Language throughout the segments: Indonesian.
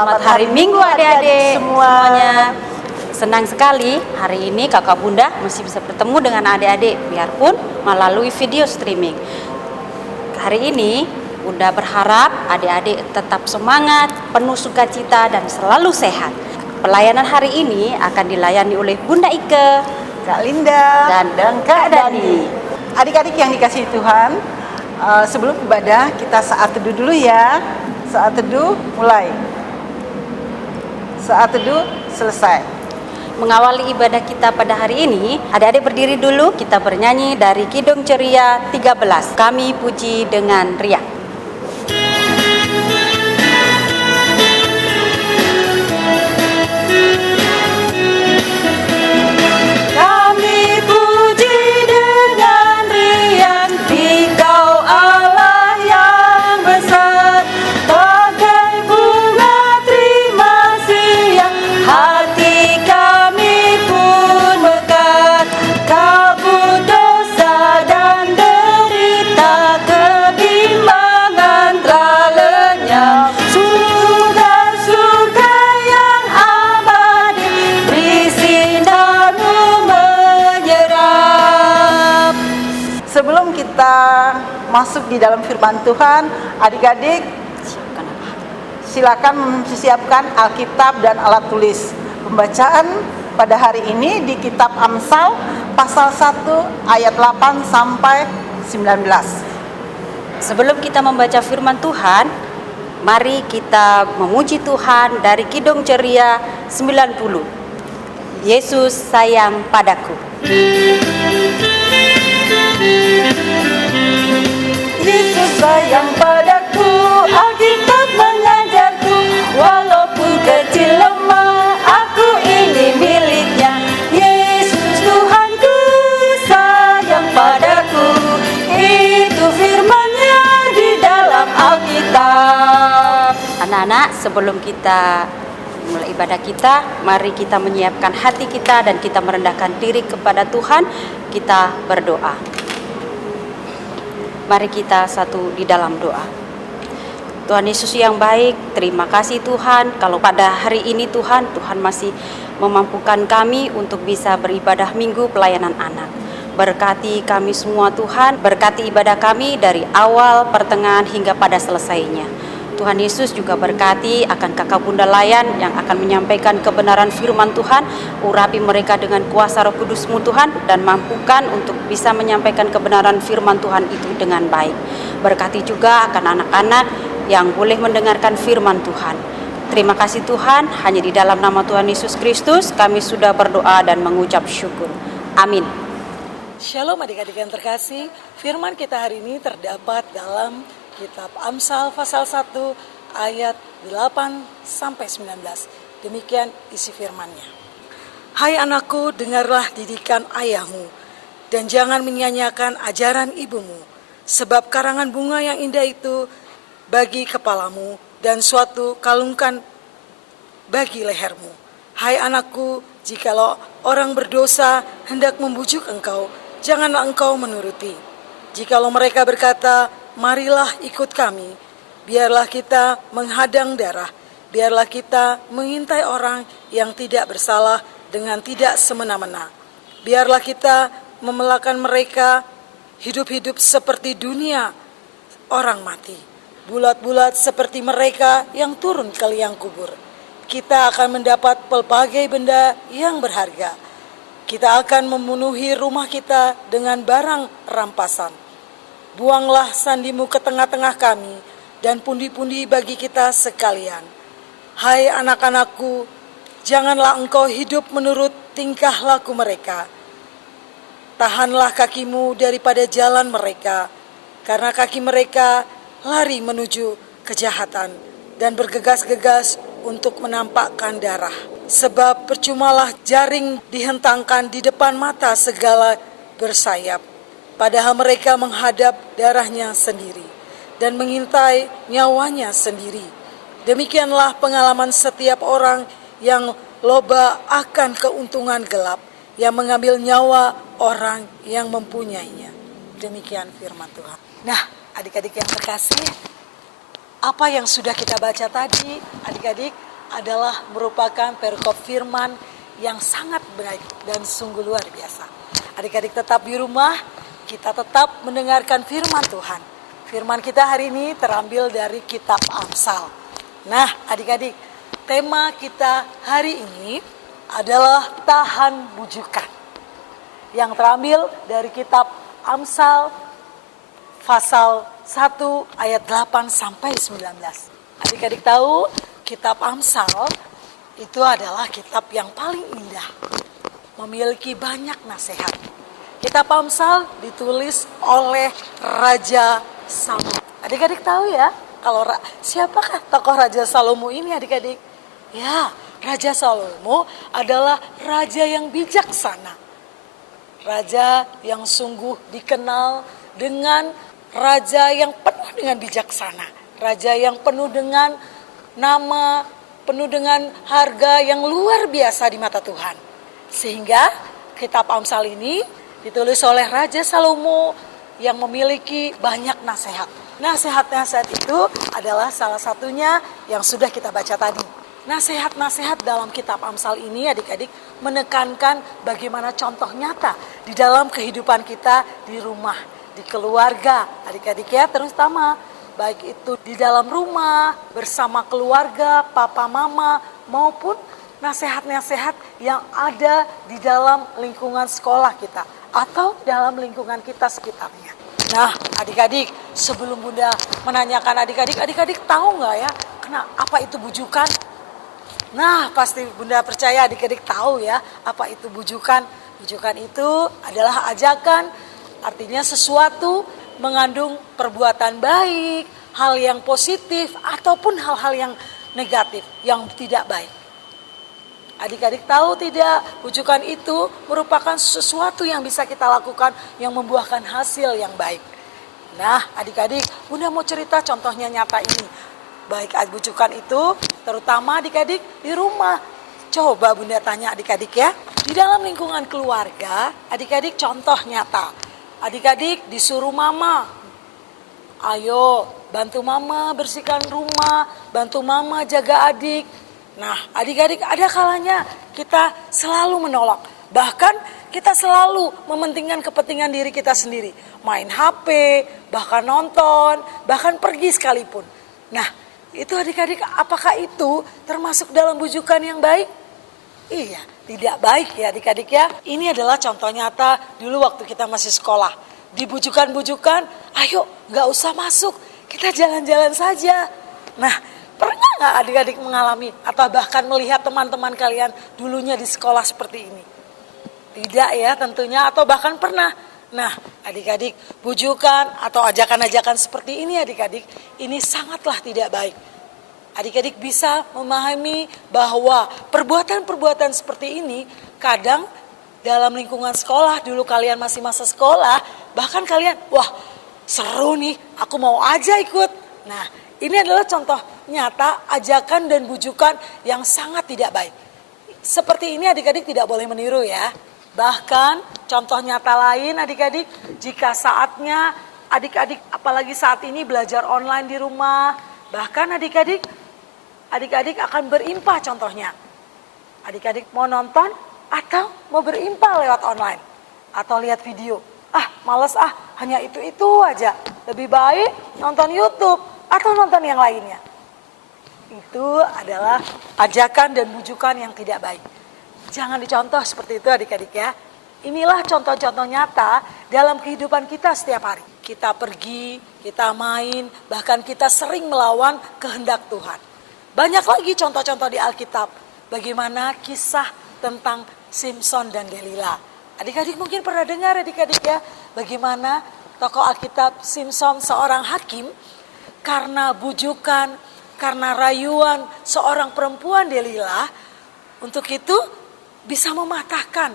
Selamat hari Minggu adik-adik semuanya. Senang sekali hari ini kakak bunda masih bisa bertemu dengan adik-adik biarpun melalui video streaming. Hari ini bunda berharap adik-adik tetap semangat, penuh sukacita dan selalu sehat. Pelayanan hari ini akan dilayani oleh Bunda Ike, Kak Linda, dan Kak Dani. Adik-adik yang dikasihi Tuhan, sebelum ibadah kita saat teduh dulu ya. Saat teduh mulai. Saat teduh selesai. Mengawali ibadah kita pada hari ini, adik-adik berdiri dulu, kita bernyanyi dari Kidung Ceria 13. Kami puji dengan riang. Sebelum kita masuk di dalam firman Tuhan, adik-adik silakan mempersiapkan Alkitab dan alat tulis. Pembacaan pada hari ini di kitab Amsal pasal 1 ayat 8 sampai 19. Sebelum kita membaca firman Tuhan, mari kita memuji Tuhan dari Kidung Ceria 90. Yesus sayang padaku. Yesus sayang padaku, Alkitab mengajarku, walaupun kecil lemah, aku ini miliknya. Yesus Tuhanku sayang padaku, itu firman-Nya di dalam Alkitab. Anak-anak, sebelum kita mulai ibadah kita, mari kita menyiapkan hati kita dan kita merendahkan diri kepada Tuhan. Kita berdoa. Mari kita satu di dalam doa. Tuhan Yesus yang baik, terima kasih Tuhan kalau pada hari ini Tuhan masih memampukan kami untuk bisa beribadah minggu pelayanan anak. Berkati kami semua Tuhan, berkati ibadah kami dari awal, pertengahan hingga pada selesainya. Tuhan Yesus juga berkati akan kakak bunda layan yang akan menyampaikan kebenaran firman Tuhan. Urapi mereka dengan kuasa Roh Kudus-Mu Tuhan, dan mampukan untuk bisa menyampaikan kebenaran firman Tuhan itu dengan baik. Berkati juga akan anak-anak yang boleh mendengarkan firman Tuhan. Terima kasih Tuhan, hanya di dalam nama Tuhan Yesus Kristus kami sudah berdoa dan mengucap syukur. Amin. Shalom adik-adik yang terkasih, firman kita hari ini terdapat dalam kitab Amsal pasal 1 ayat 8 sampai 19. Demikian isi firman-Nya. Hai anakku, dengarlah didikan ayahmu dan jangan menyanyiakan ajaran ibumu, sebab karangan bunga yang indah itu bagi kepalamu dan suatu kalungkan bagi lehermu. Hai anakku, jikalau orang berdosa hendak membujuk engkau, janganlah engkau menuruti. Jikalau mereka berkata, marilah ikut kami, biarlah kita menghadang darah, biarlah kita mengintai orang yang tidak bersalah dengan tidak semena-mena. Biarlah kita memelakan mereka hidup-hidup seperti dunia orang mati, bulat-bulat seperti mereka yang turun ke liang kubur. Kita akan mendapat pelbagai benda yang berharga. Kita akan memenuhi rumah kita dengan barang rampasan. Buanglah sandimu ke tengah-tengah kami dan pundi-pundi bagi kita sekalian. Hai anak-anakku, janganlah engkau hidup menurut tingkah laku mereka. Tahanlah kakimu daripada jalan mereka, karena kaki mereka lari menuju kejahatan dan bergegas-gegas untuk menampakkan darah. Sebab percumalah jaring dihentangkan di depan mata segala bersayap, padahal mereka menghadap darahnya sendiri dan mengintai nyawanya sendiri. Demikianlah pengalaman setiap orang yang loba akan keuntungan gelap, yang mengambil nyawa orang yang mempunyainya. Demikian firman Tuhan. Nah, adik-adik yang terkasih, apa yang sudah kita baca tadi, adik-adik adalah merupakan perikop firman yang sangat baik dan sungguh luar biasa. Adik-adik tetap di rumah, kita tetap mendengarkan firman Tuhan. Firman kita hari ini terambil dari kitab Amsal. Nah, adik-adik, tema kita hari ini adalah tahan bujukan. Yang terambil dari kitab Amsal pasal 1 ayat 8 sampai 19. Adik-adik tahu kitab Amsal itu adalah kitab yang paling indah, memiliki banyak nasihat. Kitab Amsal ditulis oleh Raja Salomo. Adik-adik tahu ya, kalau siapakah tokoh Raja Salomo ini adik-adik? Ya, Raja Salomo adalah raja yang bijaksana. Raja yang sungguh dikenal dengan raja yang penuh dengan bijaksana. Raja yang penuh dengan nama, penuh dengan harga yang luar biasa di mata Tuhan. Sehingga kitab Amsal ini ditulis oleh Raja Salomo yang memiliki banyak nasihat. Nasihat-nasihat itu adalah salah satunya yang sudah kita baca tadi. Nasihat-nasihat dalam kitab Amsal ini adik-adik menekankan bagaimana contoh nyata di dalam kehidupan kita di rumah, di keluarga. Adik-adik ya, terutama baik itu di dalam rumah, bersama keluarga, papa mama, maupun nasihat-nasihat yang ada di dalam lingkungan sekolah kita atau dalam lingkungan kita sekitarnya. Nah, adik-adik, sebelum Bunda menanyakan adik-adik tahu nggak ya, apa itu bujukan? Nah, pasti Bunda percaya adik-adik tahu ya, apa itu bujukan. Bujukan itu adalah ajakan, artinya sesuatu mengandung perbuatan baik, hal yang positif, ataupun hal-hal yang negatif, yang tidak baik. Adik-adik tahu tidak, bujukan itu merupakan sesuatu yang bisa kita lakukan yang membuahkan hasil yang baik. Nah, adik-adik, Bunda mau cerita contohnya nyata ini. Baik bujukan itu, terutama adik-adik di rumah. Coba Bunda tanya adik-adik ya, di dalam lingkungan keluarga, adik-adik contoh nyata. Adik-adik disuruh mama, ayo bantu mama bersihkan rumah, bantu mama jaga adik. Nah, adik-adik ada kalanya kita selalu menolak. Bahkan kita selalu mementingkan kepentingan diri kita sendiri. Main HP, bahkan nonton, bahkan pergi sekalipun. Nah, itu adik-adik apakah itu termasuk dalam bujukan yang baik? Iya, tidak baik ya adik-adik ya. Ini adalah contoh nyata dulu waktu kita masih sekolah. Dibujukan-bujukan, ayo gak usah masuk, kita jalan-jalan saja. Nah, pernah gak adik-adik mengalami atau bahkan melihat teman-teman kalian dulunya di sekolah seperti ini? Tidak ya tentunya, atau bahkan pernah. Nah, adik-adik, bujukan atau ajakan-ajakan seperti ini adik-adik, ini sangatlah tidak baik. Adik-adik bisa memahami bahwa perbuatan-perbuatan seperti ini kadang dalam lingkungan sekolah, dulu kalian masih masa sekolah, bahkan kalian, wah seru nih, aku mau aja ikut. Nah, ini adalah contoh nyata ajakan dan bujukan yang sangat tidak baik. Seperti ini adik-adik tidak boleh meniru ya. Bahkan contoh nyata lain adik-adik, jika saatnya adik-adik apalagi saat ini belajar online di rumah, bahkan adik-adik akan berimpah contohnya. Adik-adik mau nonton atau mau berimpah lewat online atau lihat video. Males hanya itu aja. Lebih baik nonton YouTube atau nonton yang lainnya. Itu adalah ajakan dan bujukan yang tidak baik. Jangan dicontoh seperti itu adik-adik ya. Inilah contoh-contoh nyata dalam kehidupan kita setiap hari. Kita pergi, kita main, bahkan kita sering melawan kehendak Tuhan. Banyak lagi contoh-contoh di Alkitab. Bagaimana kisah tentang Simson dan Delila. Adik-adik mungkin pernah dengar adik-adik ya. Bagaimana tokoh Alkitab Simson seorang hakim. Karena bujukan, karena rayuan seorang perempuan Delila. Untuk itu bisa mematahkan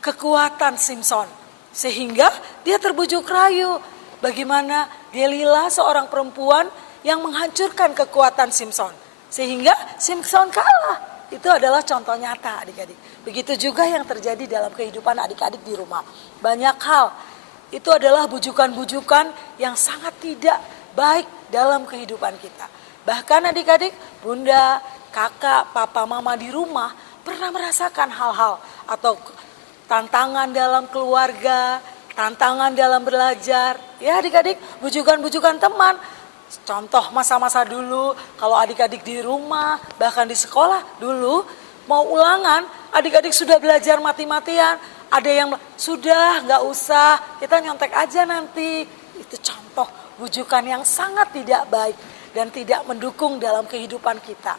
kekuatan Simson. Sehingga dia terbujuk rayu. Bagaimana Delila seorang perempuan yang menghancurkan kekuatan Simson. Sehingga Simson kalah. Itu adalah contoh nyata adik-adik. Begitu juga yang terjadi dalam kehidupan adik-adik di rumah. Banyak hal. Itu adalah bujukan-bujukan yang sangat tidak baik dalam kehidupan kita. Bahkan adik-adik, Bunda kakak, papa, mama di rumah pernah merasakan hal-hal atau tantangan dalam keluarga, tantangan dalam belajar. Ya adik-adik, bujukan-bujukan teman. Contoh masa-masa dulu, kalau adik-adik di rumah, bahkan di sekolah dulu, mau ulangan, adik-adik sudah belajar mati-matian. Ada yang sudah nggak usah, kita nyontek aja nanti. Itu contoh bujukan yang sangat tidak baik dan tidak mendukung dalam kehidupan kita.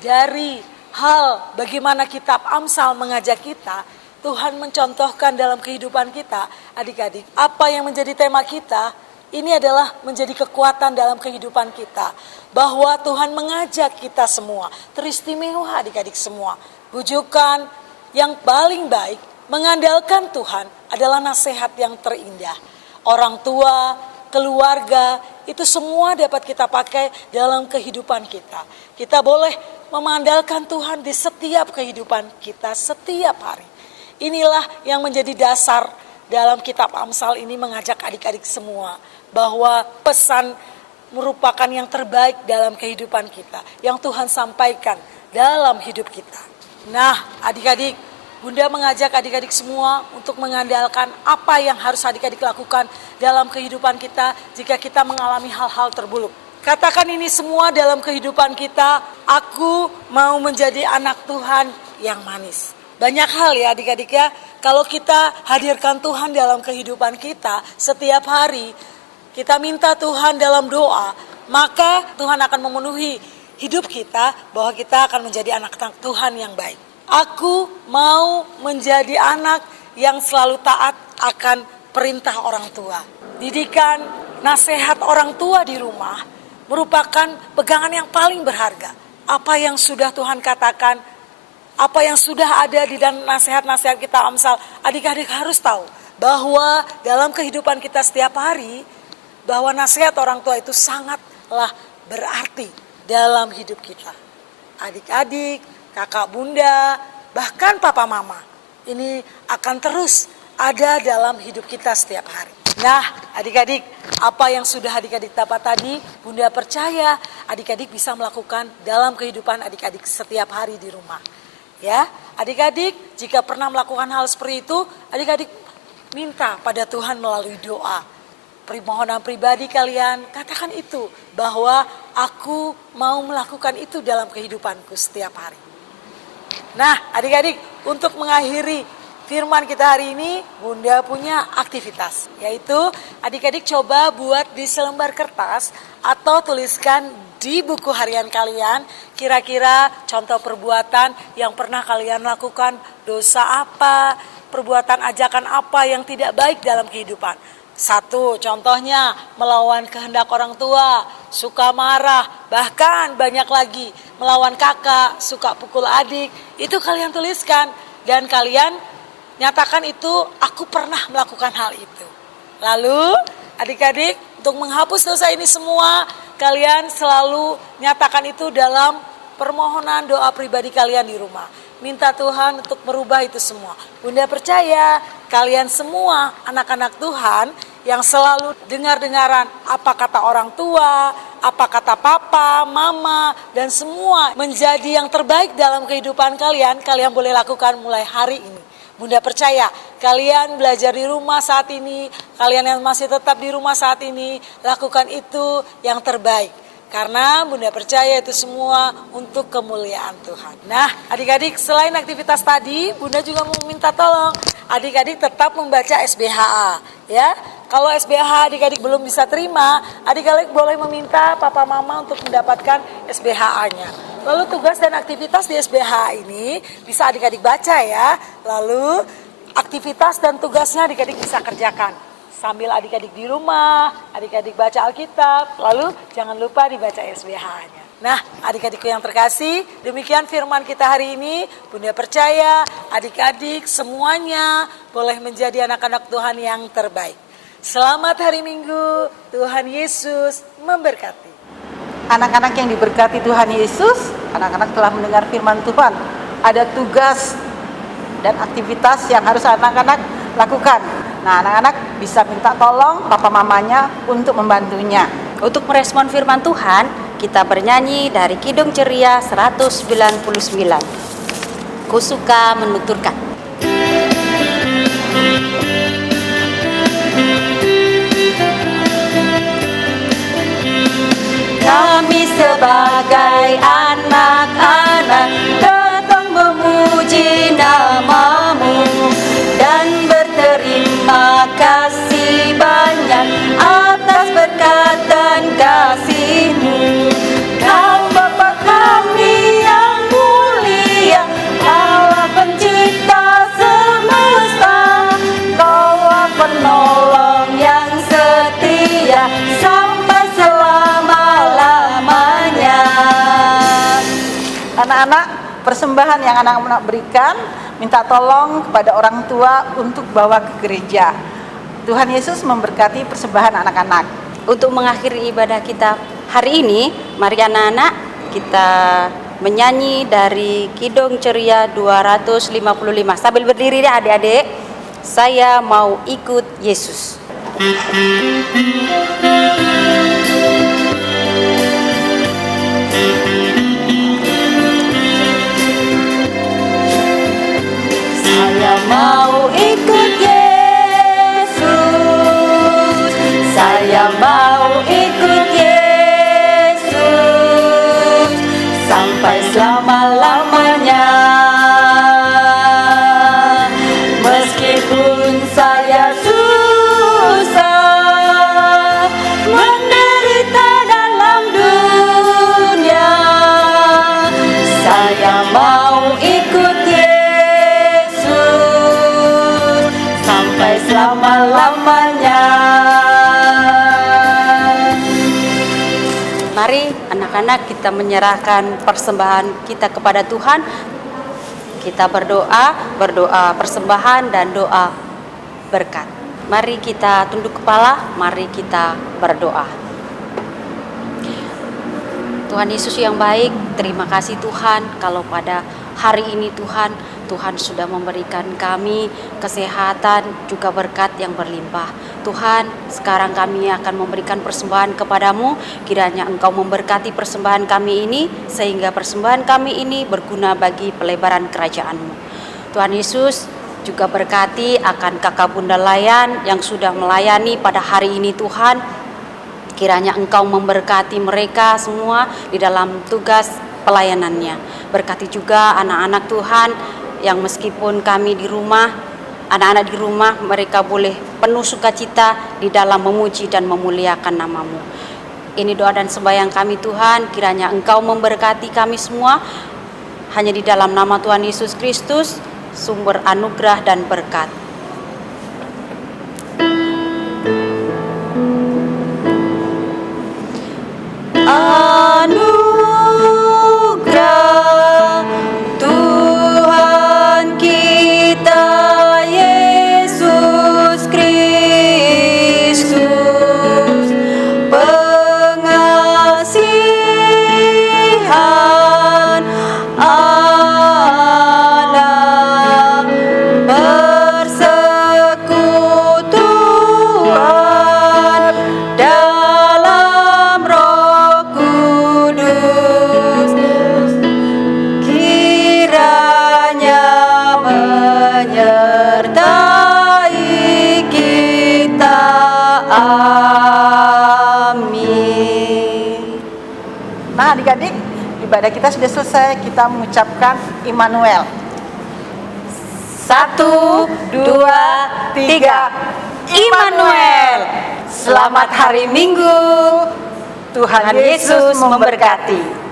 Dari hal bagaimana kitab Amsal mengajak kita, Tuhan mencontohkan dalam kehidupan kita, adik-adik, apa yang menjadi tema kita, ini adalah menjadi kekuatan dalam kehidupan kita. Bahwa Tuhan mengajak kita semua, teristimewa adik-adik semua. Bujukan yang paling baik, mengandalkan Tuhan adalah nasihat yang terindah. Orang tua, keluarga, itu semua dapat kita pakai dalam kehidupan kita. Kita boleh memandalkan Tuhan di setiap kehidupan kita, setiap hari. Inilah yang menjadi dasar dalam kitab Amsal ini mengajak adik-adik semua. Bahwa pesan merupakan yang terbaik dalam kehidupan kita. Yang Tuhan sampaikan dalam hidup kita. Nah adik-adik, Bunda mengajak adik-adik semua untuk mengandalkan apa yang harus adik-adik lakukan dalam kehidupan kita jika kita mengalami hal-hal terburuk. Katakan ini semua dalam kehidupan kita, aku mau menjadi anak Tuhan yang manis. Banyak hal ya adik-adik ya, kalau kita hadirkan Tuhan dalam kehidupan kita setiap hari, kita minta Tuhan dalam doa, maka Tuhan akan memenuhi hidup kita bahwa kita akan menjadi anak-anak Tuhan yang baik. Aku mau menjadi anak yang selalu taat akan perintah orang tua. Didikan, nasihat orang tua di rumah merupakan pegangan yang paling berharga. Apa yang sudah Tuhan katakan, apa yang sudah ada di dalam nasihat-nasihat kita Amsal, adik-adik harus tahu bahwa dalam kehidupan kita setiap hari, bahwa nasihat orang tua itu sangatlah berarti dalam hidup kita. Adik-adik, kakak bunda, bahkan papa mama, ini akan terus ada dalam hidup kita setiap hari. Nah adik-adik, apa yang sudah adik-adik dapat tadi, Bunda percaya adik-adik bisa melakukan dalam kehidupan adik-adik setiap hari di rumah. Ya, adik-adik jika pernah melakukan hal seperti itu, adik-adik minta pada Tuhan melalui doa. Permohonan pribadi kalian, katakan itu bahwa aku mau melakukan itu dalam kehidupanku setiap hari. Nah adik-adik, untuk mengakhiri firman kita hari ini, Bunda punya aktivitas. Yaitu adik-adik coba buat di selembar kertas atau tuliskan di buku harian kalian kira-kira contoh perbuatan yang pernah kalian lakukan, dosa apa, perbuatan ajakan apa yang tidak baik dalam kehidupan. Satu, contohnya melawan kehendak orang tua, suka marah, bahkan banyak lagi melawan kakak, suka pukul adik. Itu kalian tuliskan dan kalian nyatakan itu, aku pernah melakukan hal itu. Lalu adik-adik, untuk menghapus dosa ini semua, kalian selalu nyatakan itu dalam permohonan doa pribadi kalian di rumah. Minta Tuhan untuk merubah itu semua. Bunda percaya kalian semua anak-anak Tuhan yang selalu dengar-dengaran apa kata orang tua, apa kata papa, mama, dan semua menjadi yang terbaik dalam kehidupan kalian, kalian boleh lakukan mulai hari ini. Bunda percaya kalian belajar di rumah saat ini, kalian yang masih tetap di rumah saat ini, lakukan itu yang terbaik. Karena Bunda percaya itu semua untuk kemuliaan Tuhan. Nah adik-adik, selain aktivitas tadi, Bunda juga mau minta tolong adik-adik tetap membaca SBHA. Ya, kalau SBHA adik-adik belum bisa terima, adik-adik boleh meminta papa mama untuk mendapatkan SBHA-nya. Lalu tugas dan aktivitas di SBHA ini bisa adik-adik baca ya. Lalu aktivitas dan tugasnya adik-adik bisa kerjakan. Sambil adik-adik di rumah, adik-adik baca Alkitab, lalu jangan lupa dibaca SBH-nya. Nah adik-adikku yang terkasih, demikian firman kita hari ini. Bunda percaya adik-adik semuanya boleh menjadi anak-anak Tuhan yang terbaik. Selamat hari Minggu, Tuhan Yesus memberkati. Anak-anak yang diberkati Tuhan Yesus, anak-anak telah mendengar firman Tuhan. Ada tugas dan aktivitas yang harus anak-anak lakukan. Nah, anak-anak bisa minta tolong papa mamanya untuk membantunya. Untuk merespon firman Tuhan, kita bernyanyi dari Kidung Ceria 199. Ku suka menuturkan. Kami sebagai anak-anak datang memuji nama-Mu dan berterima kasih banyak atas berkat dan kasih-Mu. Kau Bapa kami yang mulia, Allah pencipta semesta, Kau penolong yang setia sampai selama-lamanya. Anak-anak, persembahan yang anak-anak berikan, minta tolong kepada orang tua untuk bawa ke gereja. Tuhan Yesus memberkati persembahan anak-anak. Untuk mengakhiri ibadah kita hari ini, mari anak-anak kita menyanyi dari Kidung Ceria 255. Sambil berdiri deh adik-adik. Saya mau ikut Yesus. Saya mau ikut Yesus, saya mau ikut Yesus sampai selama-lamanya. Meskipun saya susah menderita dalam dunia, saya mau ikut selama-lamanya. Mari anak-anak kita menyerahkan persembahan kita kepada Tuhan. Kita berdoa persembahan dan doa berkat. Mari kita tunduk kepala, mari kita berdoa. Tuhan Yesus yang baik, terima kasih Tuhan kalau pada hari ini Tuhan sudah memberikan kami kesehatan juga berkat yang berlimpah. Tuhan, sekarang kami akan memberikan persembahan kepadamu, kiranya Engkau memberkati persembahan kami ini, sehingga persembahan kami ini berguna bagi pelebaran kerajaan-Mu. Tuhan Yesus juga berkati akan kakak bunda layan yang sudah melayani pada hari ini Tuhan, kiranya Engkau memberkati mereka semua di dalam tugas pelayanannya. Berkati juga anak-anak Tuhan yang meskipun kami di rumah, anak-anak di rumah, mereka boleh penuh sukacita di dalam memuji dan memuliakan nama-Mu. Ini doa dan sembahyang kami Tuhan, kiranya Engkau memberkati kami semua, hanya di dalam nama Tuhan Yesus Kristus, sumber anugerah dan berkat. Anugerah Tuhan kita Yesus Kristus, pengasihan Allah, persekutuan dalam Roh Kudus, kiranya menyertai kita. Amin. Nah adik-adik, ibadah kita sudah selesai. Kita mengucapkan Immanuel. 1, 2, 3. Immanuel. Selamat hari Minggu. Tuhan Yesus memberkati.